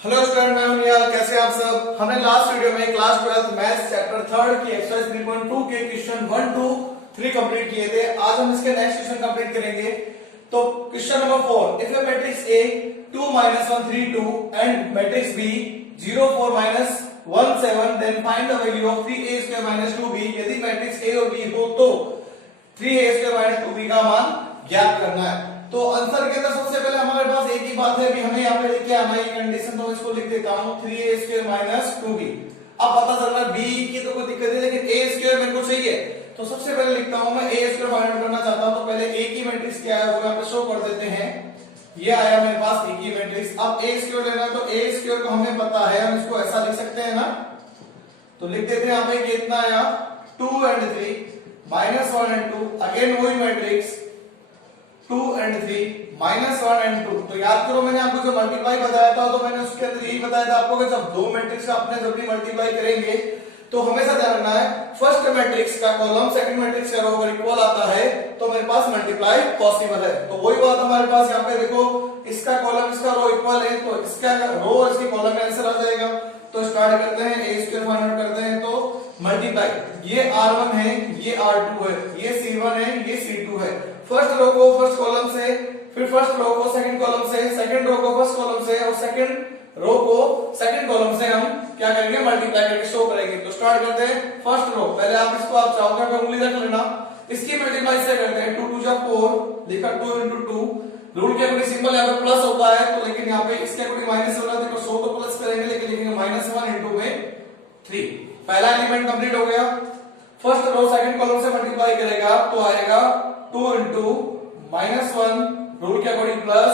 Hello student, मैं हूं निहाल। कैसे आप सब। हमने लास्ट वीडियो में क्लास 12 मैथ्स चैप्टर 3 की एक्सरसाइज 3.2 के क्वेश्चन 1 2 3 कंप्लीट किए थे। आज हम इसके नेक्स्ट क्वेश्चन कंप्लीट करेंगे। तो question number 4, if a matrix A 2 -1 3 2 and matrix B 0 4 -1 7 then find the value of 3a² - 2b। यदि मैट्रिक्स A और B हो तो 3a² - 2b का मान ज्ञात करना है। तो आंसर के अंदर सबसे पहले हमारे पास एक ही बात है, अभी हमें यहाँ पे लिख के आना है कंडीशन, तो इसको लिख देता हूँ 3a² - 2b। अब पता चल रहा है b की तो कोई दिक्कत नहीं, लेकिन a² मेरे को चाहिए। तो सबसे पहले लिखता हूँ मैं a² फाइंड आउट करना चाहता हूँ। तो पहले a की मैट्रिक्स क्या है वो यहाँ पे शो कर देते हैं। ये आया मेरे पास a की मैट्रिक्स। अब a² लेना है तो a² को हमें पता है, हम इसको ऐसा लिख सकते हैं ना। तो लिख देते हैं यहाँ पे कितना आया 2 and 3 -1 and 2। अगेन वही मैट्रिक्स 2 and 3 -1 and 2। तो याद करो मैंने आपको जो मल्टीप्लाई बताया था, तो मैंने उसके अंदर यही बताया था आपको कि जब दो मैट्रिक्स का अपने जब भी मल्टीप्लाई करेंगे तो हमेशा ध्यान रखना है फर्स्ट मैट्रिक्स का कॉलम सेकंड मैट्रिक्स का रो अगर इक्वल आता है तो मेरे पास मल्टीप्लाई पॉसिबल है। तो वही बात हमारे पास यहाँ पे देखो, इसका कॉलम इसका रो इक्वल है तो इसका रो और इसकी कॉलम में आंसर आ जाएगा। तो स्टार्ट करते हैं, a² फाइंड आउट करते हैं। तो मल्टीप्लाई, ये r1 है, ये r2 है, ये c1 है, ये c2 है। फर्स्ट रो को फर्स्ट कॉलम से, फिर फर्स्ट रो को सेकंड कॉलम से, सेकंड रो को फर्स्ट कॉलम से और सेकंड रो को सेकंड कॉलम से हम क्या करेंगे मल्टीप्लाई करके शो करेंगे। तो स्टार्ट करते हैं फर्स्ट रो। पहले आप इसको आप चाहोगे तो उंगली रख लेना। इसकी मल्टीप्लाई से करते हैं 2 2 जा 4, लिखा 2 into 2। रूल के अकॉर्डिंग सिंबल यहाँ पे प्लस होता है, तो लेकिन यहाँ पे इसके अकॉर्डिंग माइनस होगा, तो 100 तो प्लस करेंगे, लेकिन लिखेंगे -1 into में 3। पहला एलिमेंट कंप्लीट हो गया। फर्स्ट रो सेकंड कॉलम से मल्टीप्लाई करेगा तो आएगा 2 into -1, रूल के अकॉर्डिंग प्लस,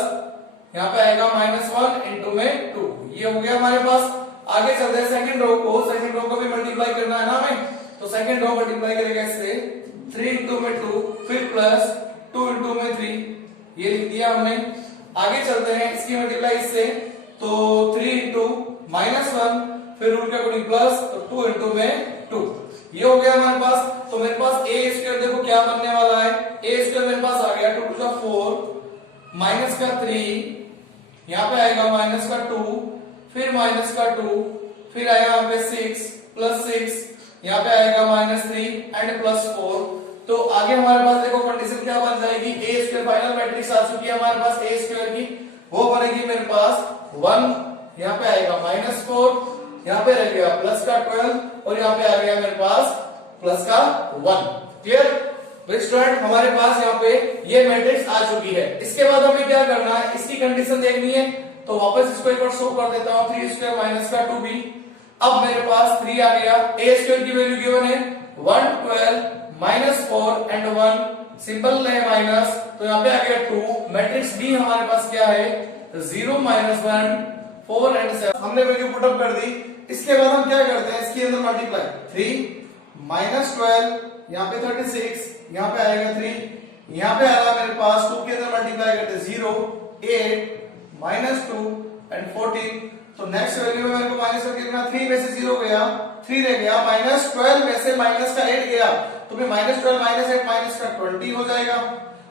यहाँ पे आएगा -1 into में 2। ये हो गया हमारे पास। आगे चलते हैं सेकंड रो को भी मल्टीप्लाई करना है ना हमें। तो सेकंड रो मल्टीप्लाई करेगा इससे 3 into में 2, फिर प्लस 2 into में 3, ये लिख दिया हमने। आगे चलते हैं, इसकी मल्टीप्लाई इससे तो 3 into -1, फिर रूल के अकॉर्डिंग प्लस, तो 2 into में 2। ये हो गया हमारे पास। तो मेरे पास a² देखो क्या बनने वाला है, a² मेरे पास आ गया 2 2 जा 4 माइनस का 3, यहाँ पे आएगा माइनस का 2, फिर माइनस का 2, फिर आएगा यहाँ पे 6 प्लस 6, यहाँ पे आएगा -3 एंड प्लस 4। तो आगे हमारे पास देखो कंडीशन क्या बन जाएगी, a² फाइनल मैट्रिक्स आ चुकी है हमारे पास a² की, वो बनेगी मेरे पास 1, यहाँ पे आएगा -4, यहाँ पे रह गया प्लस का 12 और यहाँ पे आ गया मेरे पास प्लस का 1। क्लियर स्टूडेंट, हमारे पास यहाँ पे ये मैट्रिक्स आ चुकी है। इसके बाद हमें क्या करना है, इसकी कंडीशन देखनी है। तो वापस इसको एक बार शो कर देता हूँ 3² - का 2b। अब मेरे पास 3 आ गया, a² की वैल्यू गिवन है 1 12 -4 एंड 1, सिंपल है माइनस, तो यहाँ पे आ गया 2। मैट्रिक्स b हमारे पास क्या है 0 -1 4 एंड 7, हमने वैल्यू पुट अप कर दी। इसके बाद हम क्या करते हैं, इसके अंदर मल्टीप्लाई 3 -12, यहाँ पे 36, यहाँ पे आएगा 3, यहाँ पे आएगा मेरे पास 2 के अंदर मल्टीप्लाई करते 0 8 -2 एंड 14। तो नेक्स्ट वैल्यू में मेरे को माइनस का कितना 3 में से 0 गया, 3 रह गया, -12 में से माइनस का 8 गया, तो फिर -12 -8 माइनस का 20 हो जाएगा।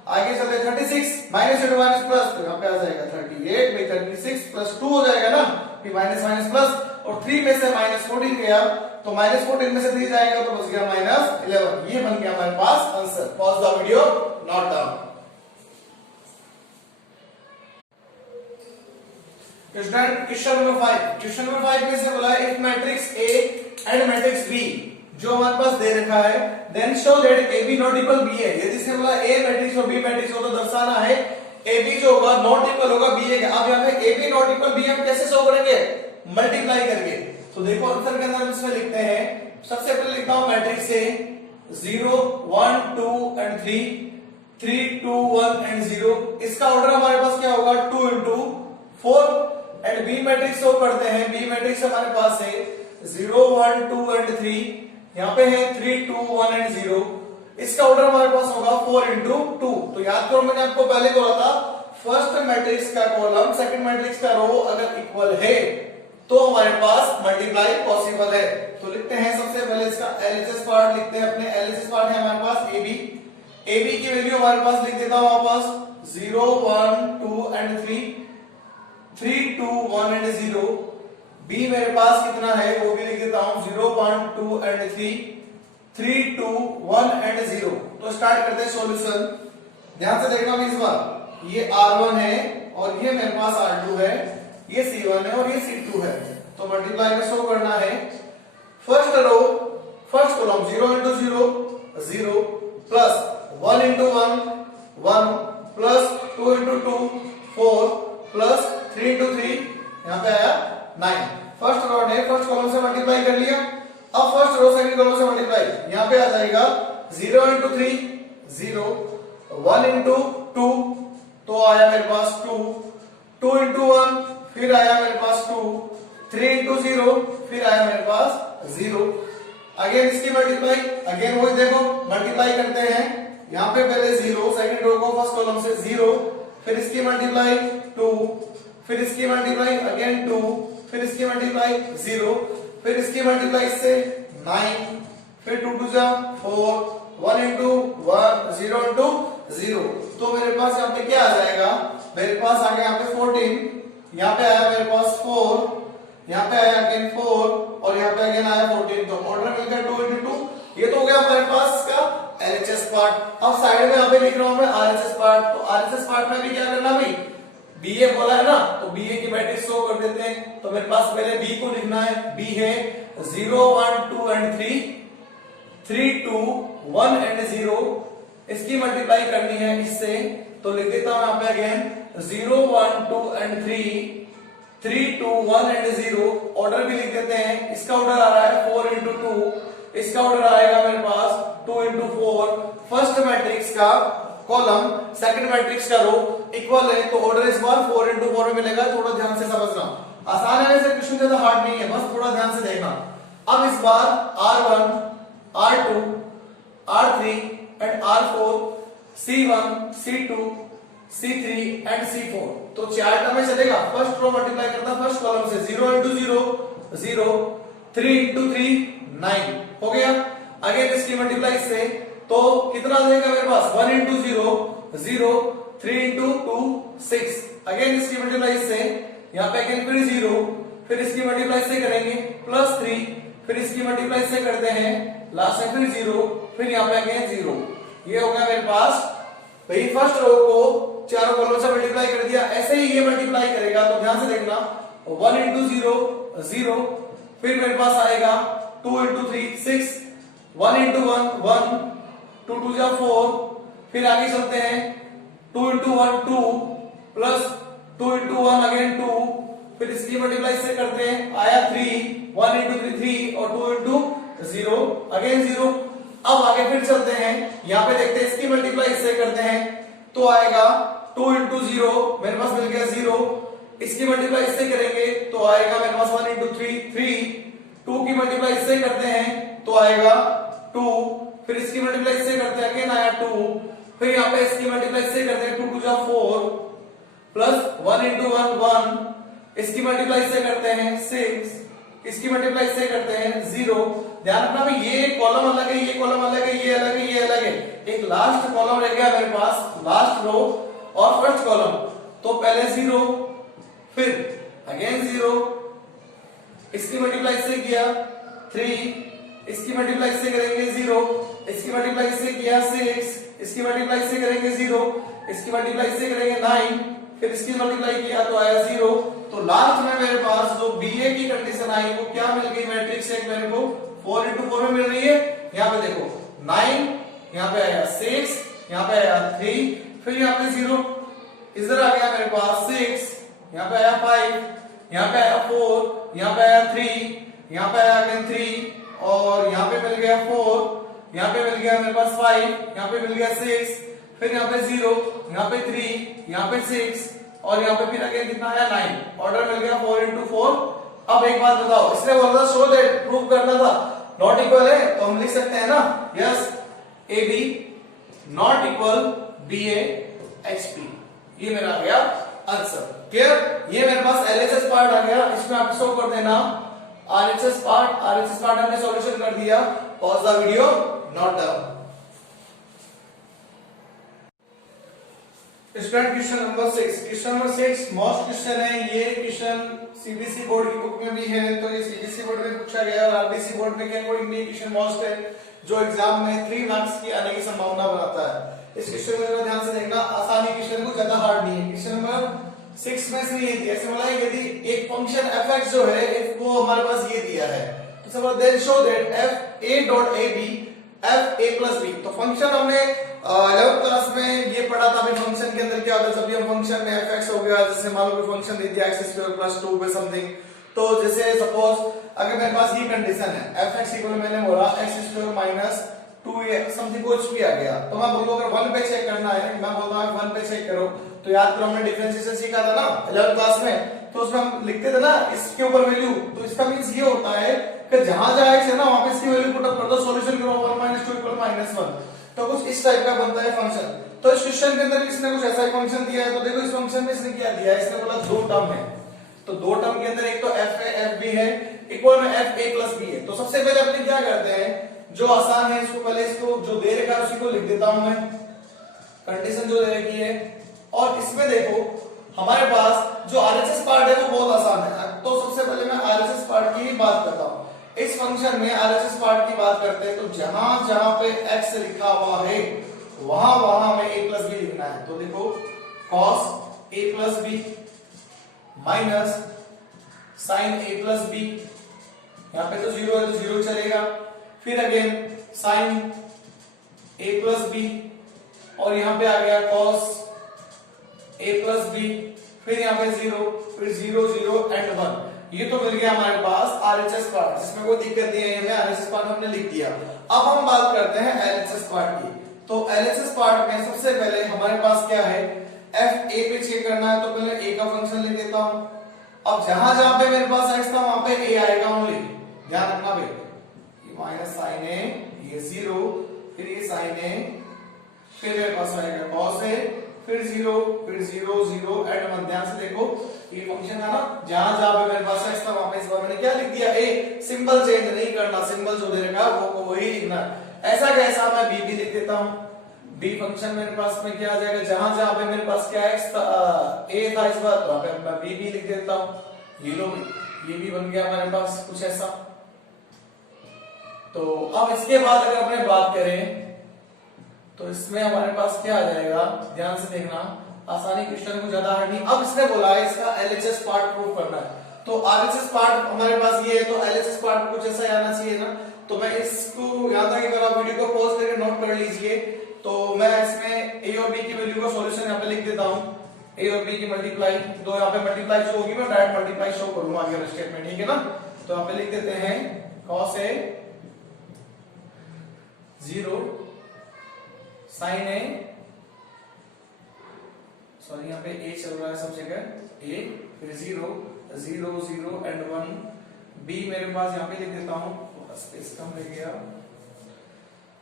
आगे चलते 36 -8 माइनस प्लस, तो यहाँ पे आ जाएगा 38 में 36 प्लस 2 हो जाएगा ना, फिर माइनस माइनस प्लस, और 3 में से -14 गया, तो -14 में से 3 जाएगा तो बच गया -11। ये बन गया हमारे पास answer. Pause the video, note down. Question number 5 में से बोला है if matrix A and matrix B जो हमारे पास दे रखा है, then show that AB not equal B है। यदि से बोला A मैट्रिक्स और B मैट्रिक्स हो तो दर्शाना है AB जो होगा नॉट इक्वल होगा B है। अब यहाँ पे AB नॉट इक्वल B हम कैसे शो करेंगे, मल्टीप्लाई करके। तो देखो आंसर के अंदर इसमें लिखते हैं, सबसे पहले लिखता हूं मैट्रिक्स A 0 1 2 एंड 3 3 2 1 एंड 0। इसका ऑर्डर हमारे पास क्या होगा 2 into 4 and B matrix show करते हैं। B मैट्रिक्स हमारे पास है 0 1 2 एंड 3, यहाँ पे है 3 2 1 एंड 0। इसका ऑर्डर हमारे पास होगा 4 into 2। तो याद करो मैंने आपको पहले बोला था फर्स्ट मैट्रिक्स का कॉलम सेकंड मैट्रिक्स का रो अगर इक्वल है तो हमारे पास मल्टीप्लाई पॉसिबल है। तो लिखते हैं सबसे पहले इसका एलएचएस पार्ट लिखते हैं अपने। एलएचएस पार्ट है हमारे पास AB की वैल्यू हमारे पास लिख देता हूं वापस 0 1 2 एंड 3 3 2 1 एंड 0। बी मेरे पास कितना है वो भी लिख देता हूं 0.2 एंड 3 3 2 1 एंड 0। तो स्टार्ट करते हैं सॉल्यूशन। ध्यान से देखना इस बार ये R1 है और ये मेरे पास R2 है, ये C1 है और ये C2 है। तो मल्टीप्लाई में शो करना है first row first column 0 into 0 0 plus 1 into 1 1 plus 2 into 2 4 plus 3 into 3 यहाँ पे आया 9। फर्स्ट रो ने फर्स्ट कॉलम से मल्टीप्लाई कर लिया। अब फर्स्ट रो सेकंड कॉलम से मल्टीप्लाई यहाँ पे आ जाएगा 0 into 3 0 1 into 2 तो आया मेरे पास 2 2 into 1 फिर आया मेरे पास 2 3 into 0 फिर आया मेरे पास 0। अगेन इसकी मल्टीप्लाई अगेन वही देखो मल्टीप्लाई करते हैं। यहाँ पे पहले 0 सेकंड रो को फर्स्ट कॉलम से 0 फिर इसकी मल्टीप्लाई 2 फिर इसकी मल्टीप्लाई अगेन 2 फिर इसकी मल्टीप्लाई 0 फिर इसकी मल्टीप्लाई से 9 फिर 2 2 जा 4 1 into 1 0 into 0। तो मेरे पास यहाँ पे क्या आ जाएगा, मेरे पास आ गया यहाँ पे 14, यहाँ पे आया मेरे पास 4, यहाँ पे आया अगेन 4 और यहाँ पे अगेन आया 14। तो ऑर्डर मिल गया 2 into 2। ये तो हो गया हमारे पास का LHS पार्ट। अब साइड में यहाँ पे लिख रहा हूं मैं RHS पार्ट। तो RHS पार्ट में भी क्या करना भाई, BA बोला है ना तो BA की मैट्रिक्स शो कर देते हैं। तो मेरे पास पहले B को लिखना है। B है 0 1 2 and 3 3 2 1 and 0। इसकी मल्टीप्लाई करनी है इससे तो लिख देता हूं यहाँ पे अगेन 0 1 2 and 3 3 2 1 and 0। ऑर्डर भी लिख देते हैं। इसका ऑर्डर आ रहा है 4 into 2, इसका ऑर्डर आएगा मेरे पास 2 into 4। फर्स्ट मैट्रिक्स का कॉलम सेकंड मैट्रिक्स का रो इक्वल है तो ऑर्डर इस बार 4 into 4 में मिलेगा। थोड़ा ध्यान से समझना, आसान है वैसे, क्वेश्चन ज्यादा हार्ड नहीं है, बस थोड़ा ध्यान से देखना। अब इस बार R1 R2 R3 and R4 C1 C2 C3 and C4। तो चार टर्म में चलेगा। फर्स्ट रो मल्टीप्लाई करता फर्स्ट कॉलम से 0 into 0 0 3 into 3 9 हो गया। अगेन इसकी मल्टीप्लाई से तो कितना आ जाएगा मेरे पास 1 into 0 0 3 into 2 6। अगेन इसकी मल्टीप्लाई से यहाँ पे अगेन फिर 0 फिर इसकी मल्टीप्लाई से करेंगे प्लस 3 फिर इसकी मल्टीप्लाई से करते हैं लास्ट में फिर 0 फिर यहाँ पे अगेन 0। ये हो गया मेरे पास भाई फर्स्ट रो को चारों कॉलम से मल्टीप्लाई कर दिया। ऐसे ही ये मल्टीप्लाई करेगा तो ध्यान से देखना 1 into 0 0 फिर मेरे पास आएगा 2 into 3 6 1 into 1 1 2 2 जा 4 फिर आगे चलते हैं 2 into 1 2 प्लस 2 into 1 अगेन 2 फिर इसकी मल्टीप्लाई से करते हैं आया 3 1 into 3 3 और 2 into 0 अगेन 0। अब आगे फिर चलते हैं, यहाँ पे देखते हैं इसकी मल्टीप्लाई इससे करते हैं तो आएगा 2 into 0 मेरे पास मिल गया 0। इसकी मल्टीप्लाई इससे करेंगे तो आएगा मेरे पास 1 into 3 3 2 की मल्टीप्लाई इससे करते हैं तो आएगा 2 फिर इसकी मल्टीप्लाई इससे करते हैं अगेन आया 2 फिर यहाँ पे इसकी मल्टीप्लाई इससे करते हैं 2 2 जा 4 प्लस 1 into 1 1 इसकी मल्टीप्लाई इससे करते हैं 6 इसकी मल्टीप्लाई इससे करते हैं 0। ध्यान रखना भाई ये कॉलम अलग है ये कॉलम अलग है ये अलग है ये अलग है। एक लास्ट कॉलम रह गया मेरे पास लास्ट रो और फर्स्ट कॉलम। तो पहले 0 फिर अगेन 0 इसकी मल्टीप्लाई से किया 3 इसकी मल्टीप्लाई से करेंगे 0 इसकी मल्टीप्लाई से किया 6 इसकी मल्टीप्लाई से करेंगे 0 इसकी मल्टीप्लाई से करेंगे 9 फिर इसकी मल्टीप्लाई किया तो आया 0। तो लास्ट में मेरे पास जो BA की कंडीशन आई वो क्या मिल गई, मैट्रिक्स एक मेरे को 4 into 4 में मिल रही है। यहाँ पे देखो 9 यहाँ पे आया 6 यहाँ पे आया 3 फिर यहाँ पे 0 इधर आ गया मेरे पास 6 यहाँ पे आया 5 यहाँ पे आया 4 यहाँ पे आया 3 यहाँ पे आया अगेन 3 और यहाँ पे मिल गया 4 यहाँ पे मिल गया मेरे पास 5 यहाँ पे मिल गया 6 फिर यहाँ पे 0 यहाँ पे 3 यहाँ पे 6 और यहाँ पे फिर अगेन कितना आया 9। ऑर्डर मिल गया 4 into 4। अब एक बात बताओ, इसने बोला था शो दैट प्रूव करना था नॉट इक्वल है तो हम लिख सकते हैं ना yes AB not equal BA HP। ये मेरा आ गया आंसर। क्लियर? ये मेरे पास LHS पार्ट आ गया, इसमें आप शो कर देना RHS पार्ट हमने सॉल्यूशन कर दिया। Pause the video, not done. Student question number 6, question number 6 most question है। ये क्वेश्चन सीबीएसई बोर्ड की बुक में भी है, तो ये सीबीएसई बोर्ड में पूछा गया और आरबीसी बोर्ड में के अकॉर्डिंग भी क्वेश्चन मोस्ट है, जो एग्जाम में 3 मार्क्स की आने की संभावना बनाता है। इस क्वेश्चन को ध्यान से देखना, आसानी क्वेश्चन को ज्यादा हार्ड नहीं है। क्वेश्चन नंबर 6 में से ये दिया, ऐसे बोला है यदि एक फंक्शन fx जो है वो हमारे पास ये दिया है, तो suppose then show that f a dot a b f a plus b। तो फंक्शन हमने 11th क्लास में ये पढ़ा था। अभी फंक्शन के अंदर क्या होता है, जब भी हम फंक्शन में fx हो गया, जैसे मान लो कि फंक्शन दे दिया x स्क्वायर प्लस 2 पे समथिंग, तो जैसे सपोज अगर मेरे पास ये कंडीशन है fx इक्वल मैंने बोला x square minus 2a something कुछ भी आ गया, तो मैं बोलूं अगर 1 पे चेक करना है, मैं बोलता हूं 1 पे चेक करो। तो याद करो हमने डिफरेंशिएशन सीखा था ना 11th क्लास में, तो उसमें हम लिखते थे ना इसके ऊपर वैल्यू, तो इसका मींस ये होता है कि जहां जहां x है ना वहां पे इसकी वैल्यू पुट अप कर दो, सॉल्यूशन करो 1 - 2 = -1, तो कुछ इस टाइप का बनता है फंक्शन। तो इस क्वेश्चन के अंदर इसने कुछ ऐसा ही फंक्शन दिया है, तो देखो इस फंक्शन में इसने क्या दिया है, इसने बोला दो टर्म है, तो दो टर्म के अंदर एक तो f है f b है, इक्वल में f a plus b है। तो सबसे पहले अपने क्या करते हैं, जो आसान है इसको पहले इसको जो दे रखा है उसी को लिख देता हूं मैं, कंडीशन जो दे रखी है। और इसमें देखो हमारे पास जो आरएचएस पार्ट है वो बहुत आसान है, तो सबसे पहले मैं आरएचएस पार्ट की बात करता हूं। इस फंक्शन में आरएचएस पार्ट की बात करते हैं, तो जहां जहां पे x लिखा हुआ है वहां वहां हमें a plus b लिखना है। तो देखो cos a plus b minus sin a plus b, यहां पे तो 0 है तो 0 चलेगा, फिर again sin a plus b, और यहां पे आ गया cos a plus b, फिर यहां पे 0, फिर 0 0 एंड 1। ये तो मिल गया हमारे पास आरएचएस पार्ट, जिसमें कोई दिक्कत नहीं है, हमें आरएचएस पार्ट हमने लिख दिया। अब हम बात करते हैं एलएचएस पार्ट की। तो एलएचएस पार्ट में सबसे पहले हमारे पास क्या है, f a पे चेक करना है, तो पहले a का फंक्शन लिख देता हूं। अब जहां जहां पे मेरे पास x था वहां पे a आएगा ओनली, ध्यान रखना भाई, ये माइनस sin a, ये 0, फिर ये sin a, फिर मेरे पास आएगा cos a, फिर 0, फिर 0 0 एंड 1। ध्यान से देखो ये फंक्शन है ना, जहां जहां पे मेरे पास x था वहां पे इस बार मैंने क्या लिख दिया, a, सिंबल चेंज नहीं करना, सिंबल जो दे रखा है वो वही लिखना है। ऐसा कैसा, मैं b भी लिख देता हूं। b फंक्शन मेरे पास में क्या आ जाएगा, जहां जहां पे मेरे पास क्या x था, a था इस बार, तो पे मैं b भी लिख देता हूं। ये लो ये भी बन गया हमारे पास कुछ ऐसा। तो अब इसके बाद अगर अपने बात करें तो इसमें हमारे पास क्या आ जाएगा, ध्यान से देखना, आसानी क्वेश्चन को ज्यादा हार्ड नहीं। अब इसने बोला है इसका एलएचएस पार्ट प्रूव करना है, तो आरएचएस पार्ट हमारे पास ये है, तो एलएचएस पार्ट कुछ ऐसा आना चाहिए ना। तो मैं इसको याद है कि अगर आप वीडियो को पॉज करके नोट कर लीजिए, तो मैं इसमें a और b की वैल्यू का सॉल्यूशन यहां पे लिख देता हूं। a और b की मल्टीप्लाई, दो यहां पे मल्टीप्लाई जो होगी मैं डायरेक्ट मल्टीप्लाई शो करूंगा आगे वाले स्टेटमेंट, ठीक है ना। तो यहां पे लिख देते हैं cos a 0 sin a, sorry यहाँ पे a चल रहा है सब जगह, a, फिर 0 0 0 एंड 1, b मेरे पास यहाँ पे लिख देता हूँ, थोड़ा स्पेस कम रह गया,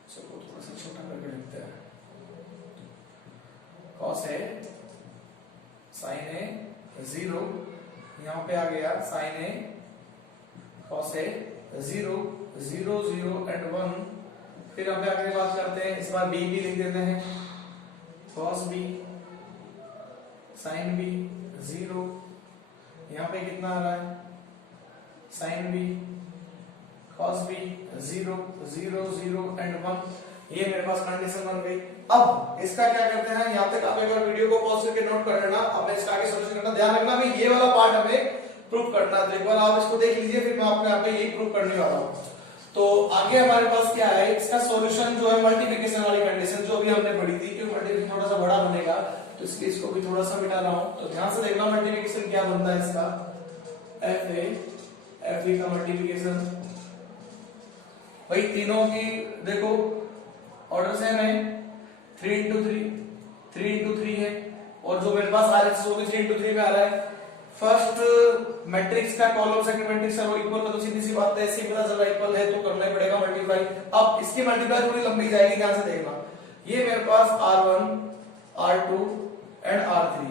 चलो थोड़ा सा छोटा करके लिखते हैं, cos a sin a 0, यहाँ पे आ गया sin a cos a 0 0 0 and 1, फिर यहाँ पे आगे बात करते हैं, इस बार b भी लिख देते हैं, cos b sin b 0, यहाँ पे कितना आ रहा है sin b cos b 0 0 0 and 1, ये मेरे पास कंडीशन बन गई। अब इसका क्या करते हैं, यहाँ तक आप एक बार वीडियो को पॉज करके नोट कर लेना, अब मैं इसका आगे सॉल्यूशन करना, ध्यान रखना भी ये वाला पार्ट हमें प्रूव करना है, तो एक बार आप इसको देख लीजिए, फिर मैं आपको यहाँ पे यही प्रूव करने वाला हूँ। तो आगे हमारे पास क्या है, इसका सॉल्यूशन जो है मल्टीप्लिकेशन वाली कंडीशन जो भी हमने पढ़ी थी, क्योंकि मल्टीप्लिकेशन थोड़ा सा बड़ा बनेगा तो इसलिए इसको भी थोड़ा सा मिटा रहा हूं। तो ध्यान से देखना मल्टीप्लिकेशन क्या बनता है इसका, f a का मल्टीप्लिकेशन, भाई तीनों की देखो ऑर्डर सेम है, 3 into 3 into 3 है, और जो मेरे पास आरएचएस होगी 3 into 3 में आ रहा है। फर्स्ट मैट्रिक्स का कॉलम सेकंड मैट्रिक्स का इक्वल का, तो सीधी सी बात है, ऐसे ही पता चला इक्वल है तो करना ही पड़ेगा मल्टीप्लाई। अब इसकी मल्टीप्लाई थोड़ी लंबी जाएगी, ध्यान से देखना, ये मेरे पास r1 r2 and r3,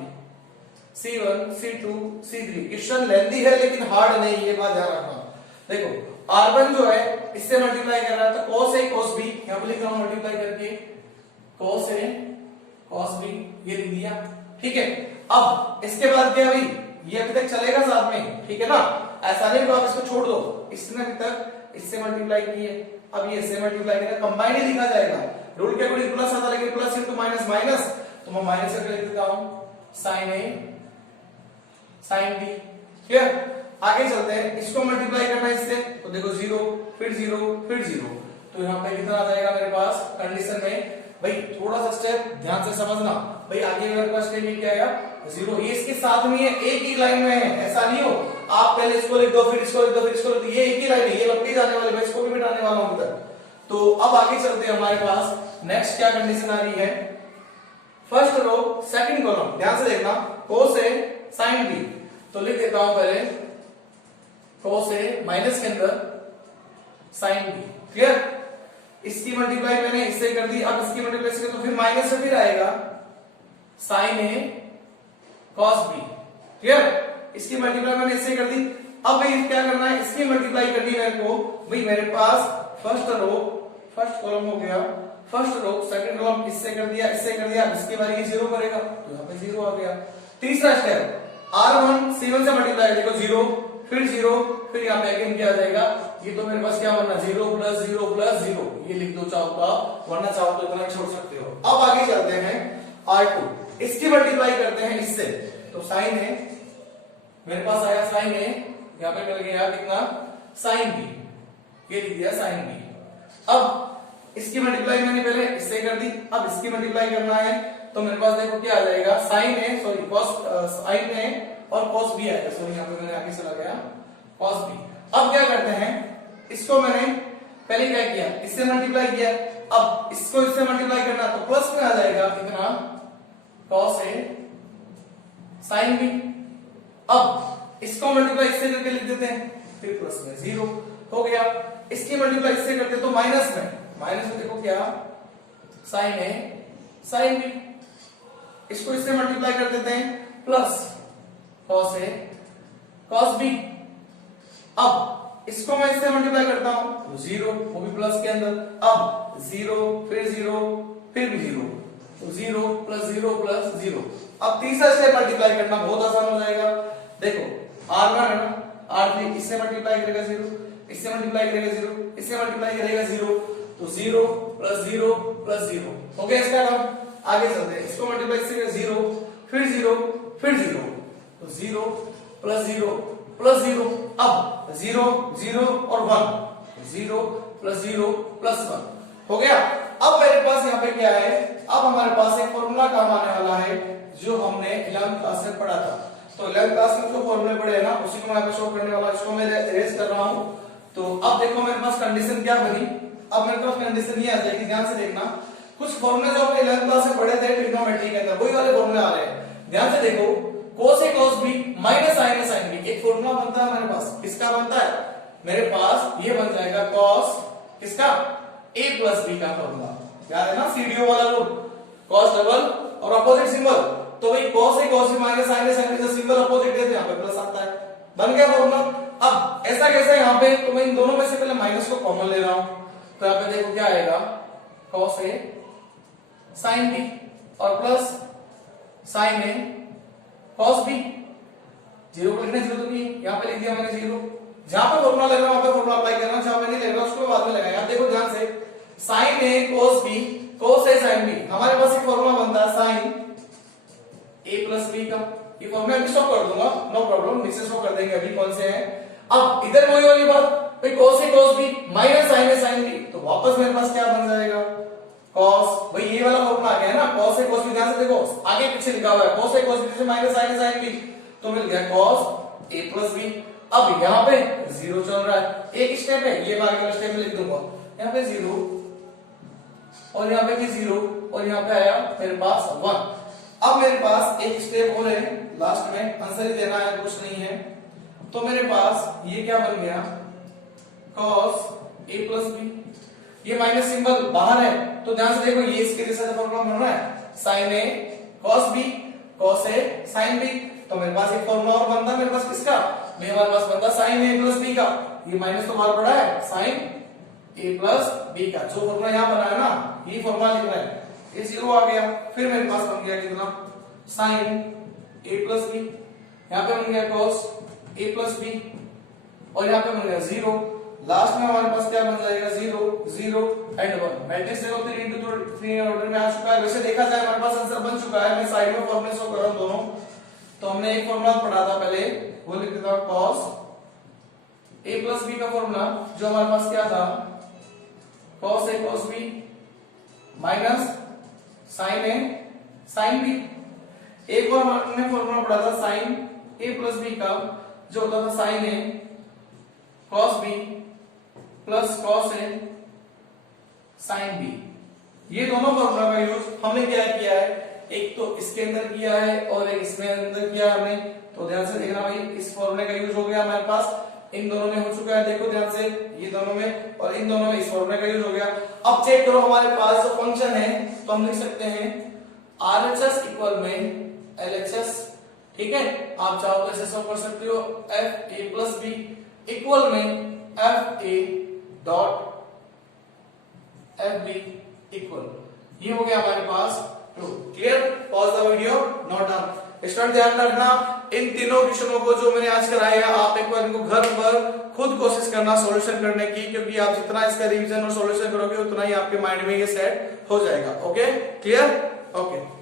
c1 c2 c3। Question lengthy है लेकिन हार्ड नहीं, ये बात ध्यान रखना। देखो r1 जो है इससे मल्टीप्लाई कर रहा है, तो cos a cos b, यहां पे लिख रहा हूं मल्टीप्लाई करके, cos a कॉस बी, ये लिख दिया। ठीक है, अब इसके बाद क्या भाई, ये अभी तक चलेगा साथ में, ठीक है ना, ऐसा नहीं कि आप इसको छोड़ दो, इसने अभी तक इससे मल्टीप्लाई किए, अब ये इससे मल्टीप्लाई करेगा, कंबाइंड ही लिखा जाएगा। रूल के अकॉर्डिंग प्लस आता, लेकिन प्लस इंटू माइनस माइनस, तो मैं माइनस करके लिख देता हूं साइन ए साइन बी। क्लियर, आगे चलते हैं, इसको मल्टीप्लाई करना है इससे, तो देखो 0 फिर 0 फिर 0, तो यहाँ पे कितना आ जाएगा मेरे पास कंडीशन में। भाई थोड़ा सा स्टेप ध्यान से समझना, भाई आगे मेरे पास स्टेप ये क्या आएगा 0, ये इसके साथ में है, एक ही लाइन में है, ऐसा नहीं हो आप पहले इसको लिख दो फिर इसको लिख दो फिर इसको लिख दो, ये एक ही लाइन है, ये लंबी जाने वाली, मैं इसको भी मिटाने वाला हूं इधर। तो अब आगे चलते हैं, हमारे पास नेक्स्ट क्या कंडीशन आ रही है, फर्स्ट रो सेकंड कॉलम, ध्यान से देखना, cos ए sin b, तो लिख देता हूं पहले cos ए माइनस के अंदर sin b। क्लियर, इसकी मल्टीप्लाई मैंने इससे कर दी, अब इसकी मल्टीप्लाई से तो फिर माइनस से फिर आएगा sin ए cos b। क्लियर, इसकी मल्टीप्लाई मैंने इससे कर दी, अब भाई क्या करना है, इसकी मल्टीप्लाई करनी है मेरे को। भाई मेरे पास फर्स्ट रो फर्स्ट कॉलम हो गया, फर्स्ट रो सेकंड कॉलम, इससे कर दिया इससे कर दिया, इसके बारे में 0 करेगा तो यहाँ पे 0 आ गया। तीसरा स्टेप R1 C1 से मल्टीप्लाई, देखो 0 फिर 0 फिर यहाँ पे अगेन क्या आ जाएगा, ये तो मेरे पास क्या बनना 0 प्लस 0 प्लस 0, ये लिख दो चाहो तो आप, वरना चाहो तो इतना छोड़ सकते हो। अब आगे चलते हैं R2, इसकी मल्टीप्लाई करते हैं इससे, तो साइन है मेरे पास आया साइन है, यहाँ पे मिल गया कितना साइन बी, ये लिख दिया साइन बी। अब इसकी मल्टीप्लाई मैंने पहले इससे कर दी, अब इसकी मल्टीप्लाई करना है, तो मेरे पास देखो क्या आ जाएगा साइन है, सॉरी कॉस साइन है और कॉस बी आएगा, सॉरी यहाँ पे मैंने आगे चला गया कॉस बी। अब क्या करते हैं, इसको मैंने पहले क्या किया, इससे मल्टीप्लाई किया, अब इसको इससे मल्टीप्लाई करना, तो प्लस में आ जाएगा कितना कॉस ए साइन बी। अब इसको मल्टीप्लाई इससे करके लिख देते हैं, फिर प्लस में 0 हो गया, इसकी मल्टीप्लाई इससे करते तो माइनस में, माइनस में देखो क्या साइन ए साइन बी, इसको इससे मल्टीप्लाई कर देते हैं plus cos A cos B. अब इसको मैं इससे मल्टीप्लाई करता हूं तो 0, वो भी प्लस के अंदर, अब 0 फिर 0 फिर भी 0, तो 0 प्लस 0 प्लस 0। अब तीसरा स्टेप मल्टीप्लाई करना बहुत आसान हो जाएगा, देखो R1 है ना, R3 इससे मल्टीप्लाई करेगा 0, इससे मल्टीप्लाई करेगा 0, इससे मल्टीप्लाई करेगा 0, तो 0 प्लस 0 प्लस 0 हो गया इसका काम। आगे चलते हैं, इसको मल्टीप्लाई से 0 फिर 0 फिर 0, तो 0 प्लस 0 प्लस 0, अब 0 0 और 1, 0 प्लस 0 प्लस 1 हो गया। अब मेरे पास यहाँ पे क्या है, अब हमारे पास एक फॉर्मूला काम आने वाला है जो हमने 11th क्लास में पढ़ा था, तो 11th क्लास में जो फॉर्मूले पढ़े हैं ना, उसी को मैं यहाँ पे शो करने वाला, इसको मैं इरेज कर रहा हूँ। तो अब देखो मेरे पास कंडीशन क्या बनी, अब मेरे पास कंडीशन ये आ जाएगी, ध्यान से देखना, कुछ फॉर्मूले जो आपने 11th क्लास में पढ़े थे ट्रिग्नोमेट्री के अंदर, वही वाले फॉर्मूले आ रहे हैं, ध्यान से देखो, cos a cos b minus sin a sin b, एक फॉर्मूला बनता है मेरे पास, किसका बनता है, मेरे पास ये बन जाएगा cos किसका a प्लस b का फॉर्मूला, याद है ना सीडीओ वाला रूल, cos डबल और अपोजिट सिंबल, तो भाई cos a cos b minus sin a sin b, symbol opposite देते हैं, यहाँ पे प्लस आता है, बन गया फॉर्मूला। अब ऐसा कैसा है यहाँ पे, तो मैं इन दोनों में से पहले माइनस को कॉमन ले रहा हूं, तो यहाँ पे देखो क्या आएगा cos a sin b और plus sin a cos b, 0 को लिखने की जरूरत नहीं है, यहाँ पे लिख दिया मैंने 0, जहां पे फॉर्मूला लग रहा है वहां पे फॉर्मूला अप्लाई करना, जहां पे नहीं लग रहा उसको बाद में लगाएंगे। आप देखो ध्यान से, sin a cos b cos a sin b, हमारे पास एक फॉर्मूला बनता है sin a प्लस b का, ये फॉर्मूला मैं स्टॉप कर दूंगा, नो प्रॉब्लम, नीचे स्टॉप कर देंगे, अभी कौन से हैं। अब इधर वही वाली बात, भाई cos a cos b minus sin a sin b, तो वापस मेरे पास क्या बन जाएगा cos, भाई ये वाला फॉर्मूला आ गया ना, cos a cos b, ध्यान से देखो आगे पीछे लिखा हुआ है, cos a cos b से minus sin a sin b, तो मिल गया cos a प्लस b। अब यहाँ पे 0 चल रहा है, एक स्टेप है, ये बाकी वाला स्टेप में लिख दूंगा, यहाँ पे 0 और यहाँ पे भी 0 और यहाँ पे आया मेरे पास 1। अब मेरे पास एक स्टेप और है, लास्ट में आंसर ही देना है, कुछ नहीं है, तो मेरे पास ये क्या बन गया cos a प्लस b, ये माइनस सिंबल बाहर है, तो ध्यान से देखो ये इसके जैसा फॉर्मूला बन रहा है, sin a cos b cos a sin b, तो मेरे पास एक फॉर्मूला और बनता है मेरे पास किसका, मेरे पास बनता sin a प्लस b का, ये माइनस तो बाहर पड़ा है sin a प्लस b का, जो फॉर्मूला यहाँ बना है ना, ये फॉर्मूला लिखना है, ये 0 आ गया। फिर मेरे पास बन गया कितना, साइन a प्लस बी, यहाँ पे बन गया कॉस a प्लस बी, और यहाँ पे बन गया 0। लास्ट में हमारे पास क्या बन जाएगा, 0 0 एंड 1। मैट्रिक्स देखो 3 into 3 ऑर्डर में आ चुका है। वैसे देखा जाए हमारे पास आंसर बन चुका है। मैं साइड में फॉर्मूले शो कर रहा हूं दोनों। तो हमने एक फॉर्मूला पढ़ा था पहले, वो लिख देता हूं cos a प्लस b का फॉर्मूला, जो हमारे पास क्या था, cos a cos b minus sin a sin b। एक और हमने फॉर्मूला पढ़ा था sin a प्लस b का, जो होता था sin a cos b plus cos a sin b। ये दोनों फॉर्मूला का यूज हमने क्या किया है, एक तो इसके अंदर किया है और एक इसमें अंदर किया है हमने। तो ध्यान से देखना भाई, इस फॉर्मूले का यूज हो गया हमारे पास, इन दोनों में हो चुका है, देखो ध्यान से, ये दोनों में और इन दोनों में इस फॉर्मूले का यूज हो गया। अब चेक करो हमारे पास जो फंक्शन है, तो हम लिख सकते हैं RHS इक्वल में LHS, ठीक है। आप चाहो तो ऐसे सॉल्व कर सकते हो, FA प्लस B इक्वल में FA डॉट FB इक्वल, ये हो गया हमारे पास true. Clear? Pause the video, note down. Student ध्यान रखना, इन तीनों क्वेश्चनों को जो मैंने आज कराया है, आप एक बार इनको घर पर खुद कोशिश करना सॉल्यूशन करने की, क्योंकि आप जितना इसका रिवीजन और सॉल्यूशन करोगे उतना ही आपके माइंड में ये सेट हो जाएगा। Okay, clear? ओके।